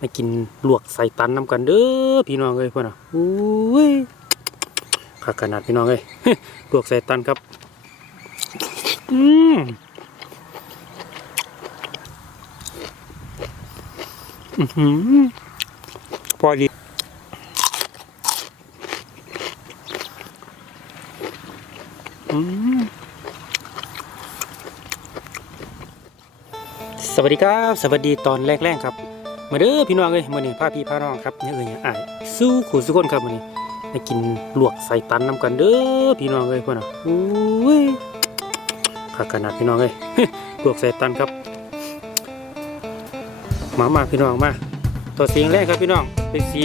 มากินลวกใส่ตันน้ำกันเด้อพี่น้องเอ้ยพ่อน่ะอุ้ยขาขนาดพี่น้องเอ้ยลวกใส่ตันครับ อืมอื้อหือพอดีอืมสวัสดีครับ สวัสดีตอนแรกๆครับ มาเด้อพี่น้องเอ้ยมื้อนี้พาพี่พาน้องครับเนี่ยเอ้ยอ้ายสู้ขู่สุกคนครับมื้อนี้มากินลวกใส่ตันน้ำกันเด้อพี่น้องเอ้ยพ่อน่ะอุ้ยขาขนาดพี่น้องเอ้ยลวกใส่ตันครับมามาพี่น้องมาตัวเสียงแรกครับพี่น้องเป็นสี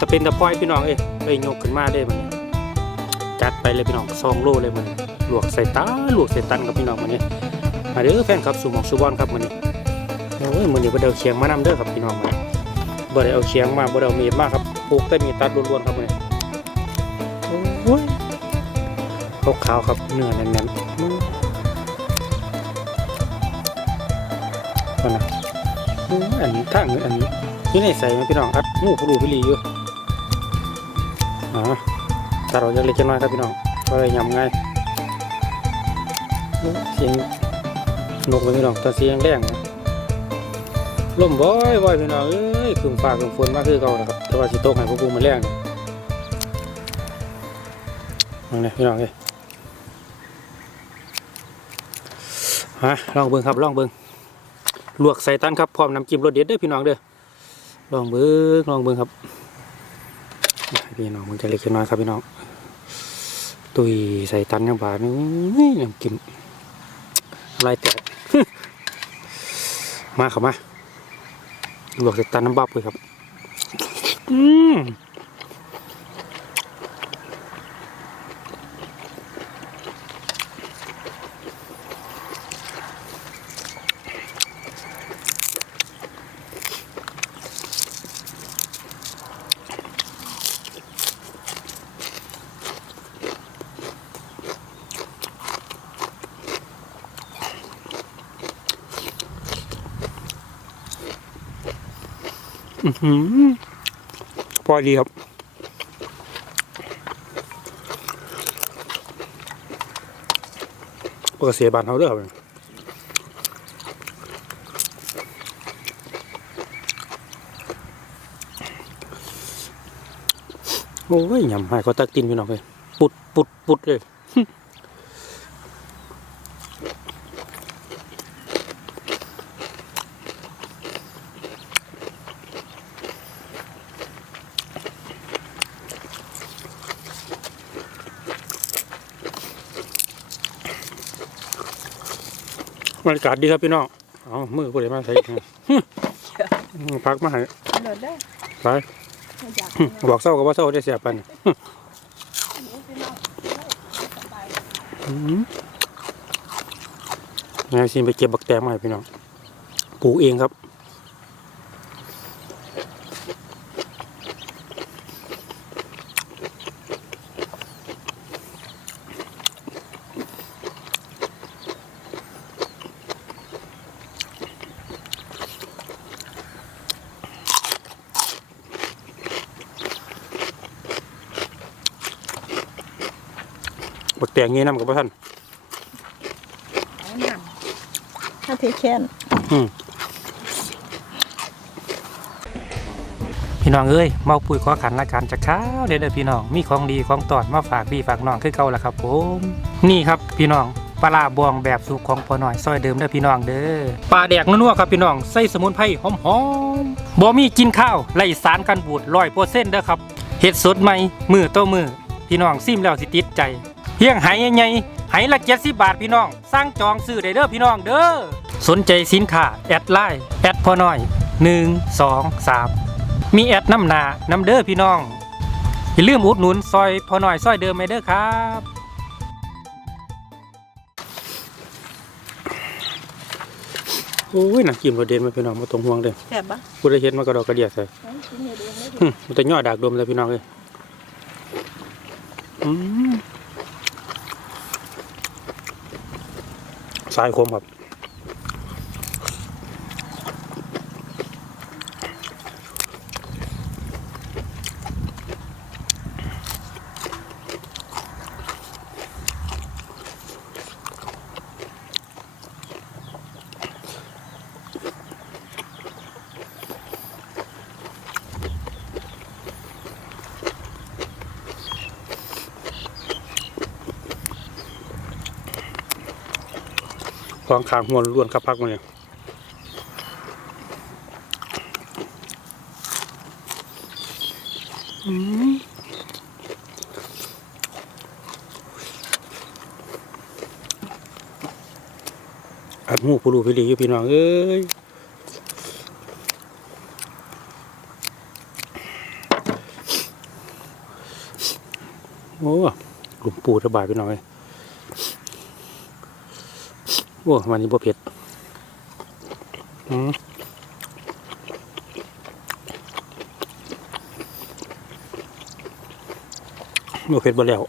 ตะเป็นตะพอยพี่น้องเอ้ยเลยยกขึ้นมาได้มันจัดไปเลยพี่น้องซองโลเลยมันลวกใส่ตาลวกใส่ตันครับพี่น้องมันนี้มาเด้อแฟนครับสู่หมองสู่บอลครับมันนี้ โอ้ยมันนี้บ่ได้เอาเชียงมานำเด้อครับพี่น้องมันบ่ได้เอาเชียงมาบ่ได้เอามีดมาครับปลูกแต่มีดตัดล้วนๆครับมันนี้โอ้ยขาวๆครับเนื้อแน่นๆนั่นนะอันนี้ทางอันนี้นี่ในใส่ไหมพี่น้องอัดงูผู้รู้พี่ลีอยู่อ๋อตาเราจะเล็กจะน้อยครับพี่น้องก็เลยยำง่ายเสียงนกเลยพี่น้องตอนเสียงแรงนะ ลมบ่อยบ่อยพี่น้องเอ้ยคืนฟ้าคืนฝนมาคือเก่านะครับแต่ว่าสิตกให้พวกกูมันแรงนี่นั่นแหละพี่น้องเอ้ยฮะลองเบิ่งครับลองเบิ่งลวกใส่ตันครับพร้อมน้ำจิ้มรสเด็ดเด้อพี่น้องเด้อลองเบิ้งลองเบิ้งครับพี่น้องมันจะเล็กน้อยครับพี่น้องตุยใส่ตันยังบาดนี่น้ำจิ้มอะไรแตกมาครับมา ลวกจากตาน้ำบับเลยครับ อืม พอดีครับปกติบานเขาเด้อครับโอ้ยยำหายก็ตักตินพี่น้องเลยปุดปุดปุดเลย บรรยากาศดีครับพี่น้อง เอามือผู้ใดมาใส่พักมาให้เดินได้ไปไม่อยากบอกเศร้ากับว่าเศร้าได้เสียปันงานสิไปเก็บบักแตงมาให้พี่น้อง ปลูกเองครับ แตงเงี้ยน้ำกับพ่ท่านเอาหนังถ้าเทแคนพี่น้องเอ้ยเมาปุ๋ยขอขันละกันจากข้าวเด้อเด้อพี่น้องมีของดีของตอดมาฝากพี่ฝากน้องคือเก่าละครับผมนี่ครับพี่น้องปลาร้าบวงแบบสุกของพอหน่อยซอยเดิมเด้อพี่น้องเด้อปลาแดกนัวๆครับพี่น้องใส่สมุนไพรหอมๆบ่มีกินข้าวไร้สารกันบูดร้อยเปอร์เซ็นต์เด้อครับเห็ดสดใหม่มือต่อมือพี่น้องซิมแล้วสิติดใจ เพียงไหใหญ่ๆไหละ70บาทพี่น้อง สร้างจองซื้อได้เด้อพี่น้องเด้อ สนใจสินค้าแอดไลน์แอดพอหน่อย1 2 3มีแอดน้ำหนาน้ำเด้อพี่น้อง อย่าลืมอุดหนุนซอยพอหน่อยซอยเดิมไปเด้อครับโอ้ยน้ำจิ้มเราเด่นมาพี่น้องมาตรงห่วงเด้อแสบปะพูดได้เห็นมากระดอกกระเดียดใส่เอากินเดี๋ยวเดี๋ยวหึมันจะย่อดากดมเลยพี่น้องเลยอืม สายคมครับ องขางหัวล้วนครับพักมาเนี่ยอืมอัดหูผู้รู้พี่ดีอยู่พี่น้องเอ้ยโอ้หลุมปูระบายไปหน่อย โอ้วันนี้บ่เผ็ดอืมบ่เผ็ดบ่แล้ว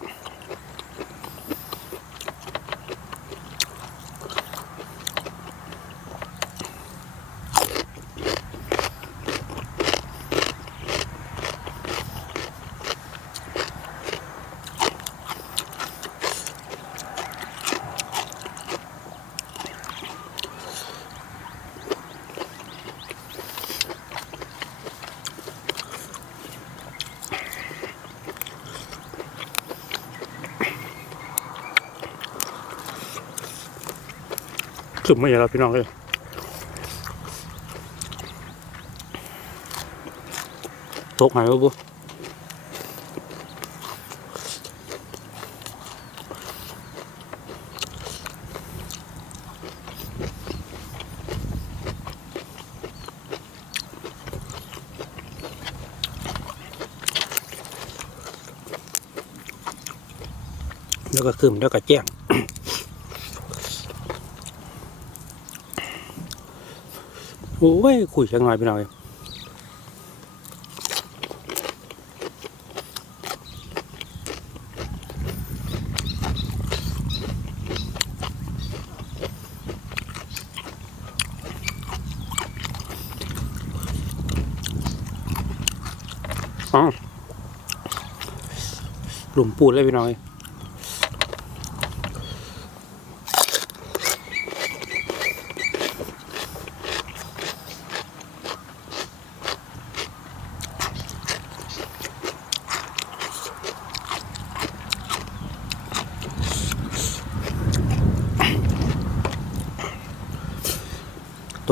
สุดไม่ใช่เราพี่น้องเลยตกหายแล้วบุแล้วก็คืมแล้วก็แจ้ง โอ้ยคุยจังหน่อยพี่น้อยอ๋อหลุมปูนเลยพี่น้อย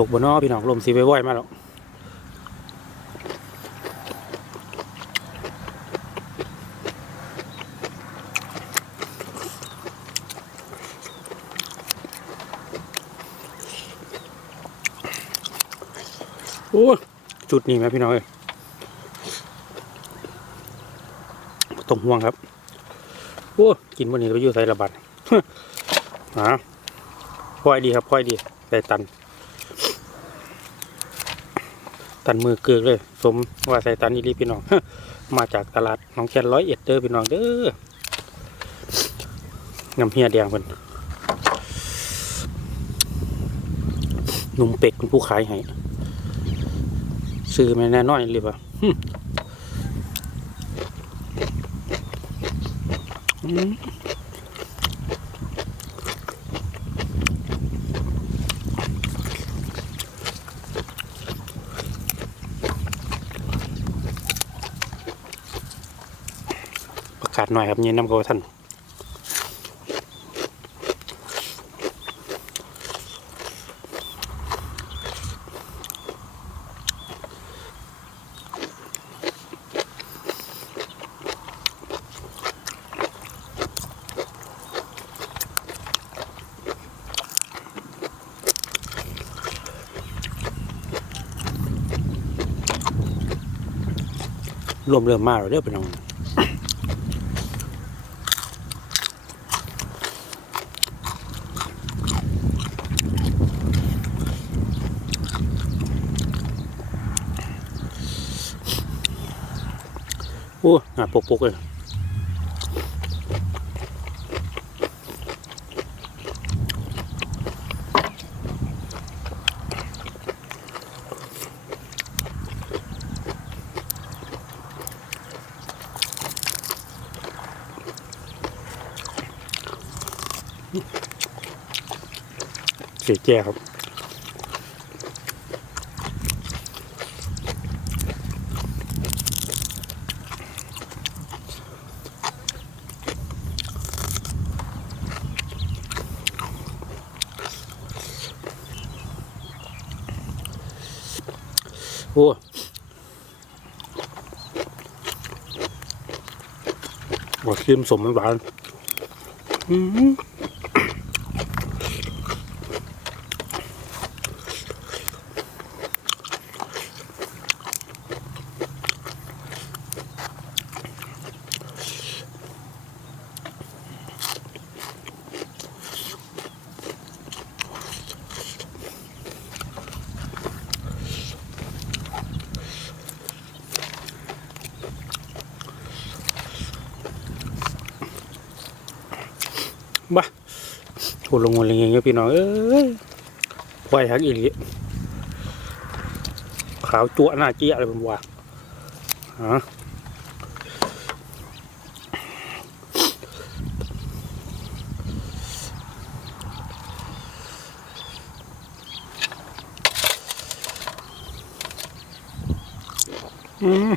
ตกบนนอพี่น้องลมสีไว้ๆมาแล้วโอ้จุดนี้ไหมพี่น้องเอ้ยตรงห่วงครับ โอ้กินวันนี้ไปอยู่ใส่ระบาดหาพอยดีครับพอยดีได้ตัน ตันมือเกือกเลย สมว่าใส่ตันอีหลีพี่น้อง มาจากตลาดหนองแคนร้อยเอ็ดเด้อพี่น้องเด้อน้ำเฮียแดงเพิ่นหนุ่มเป็กเป็นผู้ขายให้ซื้อมาแน่นอนเลยป่ะอืมประกาศ หน่อยครับเย็นน้ำกท่านรวมเริ่มมากแล้วเด้อพี่น้อง โอ้หาปกปกๆเลยเสียแก่ครับ โโอ้ บอกชิมสมหวานอืมบ้า โหลงวันอะไรเงี้ยพี่น้องเอ้ยควายหักอีหลีขาวจั่วหน้าเจี๊ยอะไรเป็นวะฮะอืม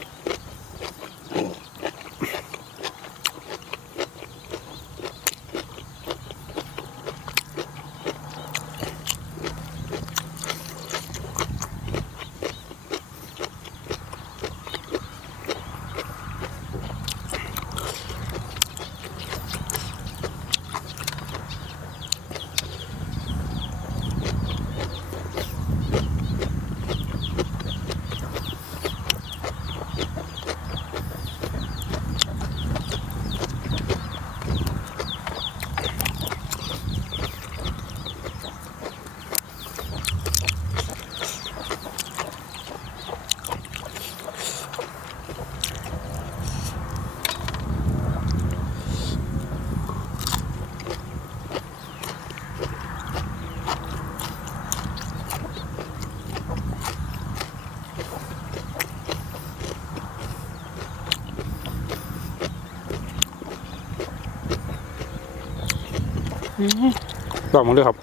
ลองมาด้วยครับ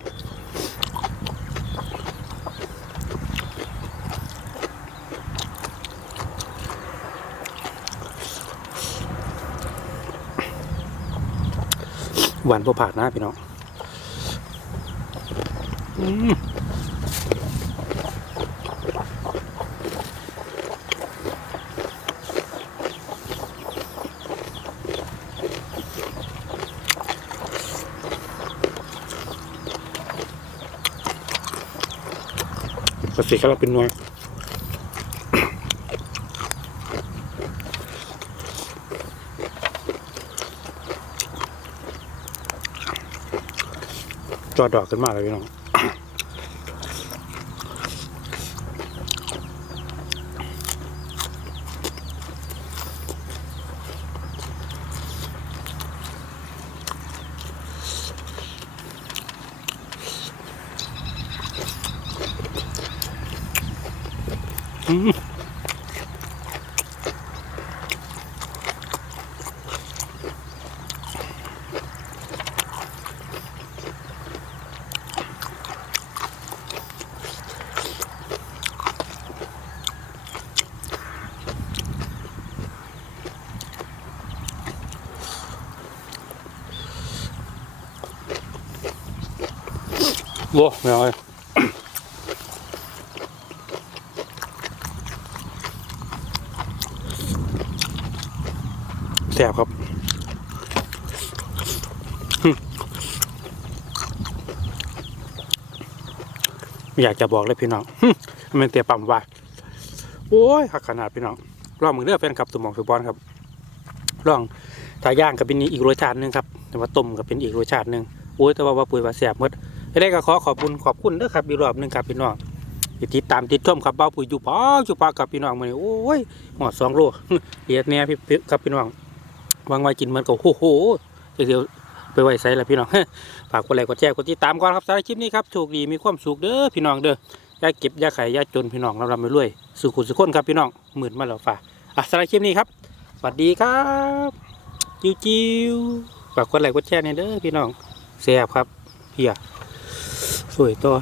หวานพอผ่านนะพี่น้องอืม กระสีก็เราเป็นหน่วยจอดอกขึ้นมาเลยพี่น้อง อืมโว้ไม่เอาเลย แซ่บครับหึไม่ อยากจะบอกเลยพี่น้องมันเตียปั๊มว่าโอ้ยหักขนาดพี่น้องลองมือเลือกแฟนครับสมองสุบอลครับลองถ้าย่างก็เป็นอีกรสชาติหนึงครับแต่ว่าต้มก็เป็นอีกรสชาติหนึงโอ้ยแต่ว่าว่าปุ๋ยว่าแซ่บหมดไม่ได้ก็ขอขอบคุณขอบคุณเด้อครับอีกรอบหนึงครับพี่น้องติดตามติดชมครับเบ้าปุ๋ยอยู่ป้ออยู่ป้ากับพี่น้องมาเนี่ยโอ้ยหมดสองโลเดียดเนี่ยพี่ครับพี่น้องวางไว้กินเหมันก็โอ้โหเดี๋ยว ไปไว้ใส่ละพี่น้องฝากกดไลค์กดแชร์กดติดตามก่อนครับสำหรับคลิปนี้ครับโชคดีมีความสุขเด้อพี่น้องเด้อยาเก็บยาไข่ยาจนพี่น้องเราลำไปรวยสุขุสุขคนครับพี่น้องหมื่นมาแล้วฝากอะสำหรับคลิปนี้ครับสวัสดีครับจิ้วจิ้วฝากกดไลค์กดแชร์เนี่ยเด้อพี่น้องแซ่บครับเพียสวยตัว